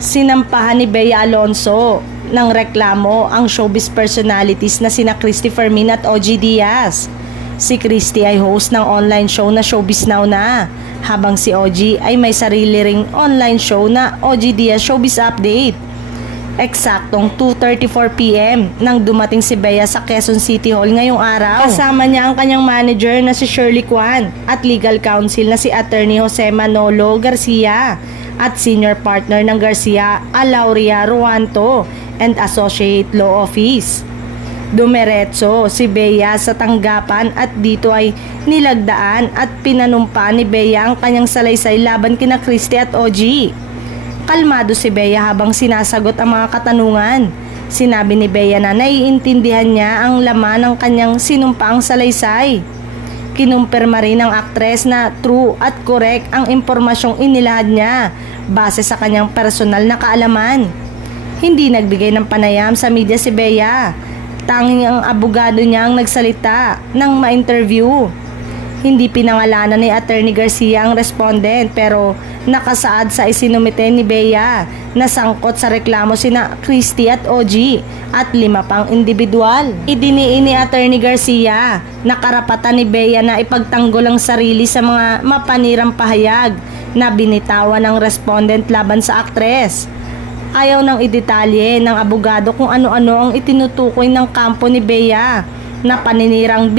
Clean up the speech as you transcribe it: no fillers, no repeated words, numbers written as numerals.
Sinampahan ni Bea Alonzo ng reklamo ang showbiz personalities na sina Christy Fermin at OG Diaz. Si Christy ay host ng online show na Showbiz Now na, habang si OG ay may sarili ring online show na OG Diaz Showbiz Update. Eksaktong 2:34 PM nang dumating si Bea sa Quezon City Hall ngayong araw. Kasama niya ang kanyang manager na si Shirley Kwan at legal counsel na si Attorney Jose Manolo Garcia at senior partner ng Garcia, Alauria Ruanto and Associate Law Office. Dumiretso si Bea sa tanggapan at dito ay nilagdaan at pinanumpa ni Bea ang kanyang salaysay laban kina Christy at OG. Kalmado si Bea habang sinasagot ang mga katanungan. Sinabi ni Bea na naiintindihan niya ang laman ng kanyang sinumpaang salaysay. Kinumpirma rin ng aktres na true at correct ang impormasyong inilahad niya base sa kanyang personal na kaalaman. Hindi nagbigay ng panayam sa media si Bea. Tanging ang abogado niya ang nagsalita nang ma-interview. Hindi pinangalanan ni Attorney Garcia ang respondent pero nakasaad sa isinumite ni Bea na sangkot sa reklamo sina Christy at OG at 5 pang individual. Idiniin ni Attorney Garcia na karapatan ni Bea na ipagtanggol ang sarili sa mga mapanirang pahayag na binitawan ng respondent laban sa aktres. Ayaw nang idetalye ng abogado kung ano-ano ang itinutukoy ng kampo ni Bea na paninirang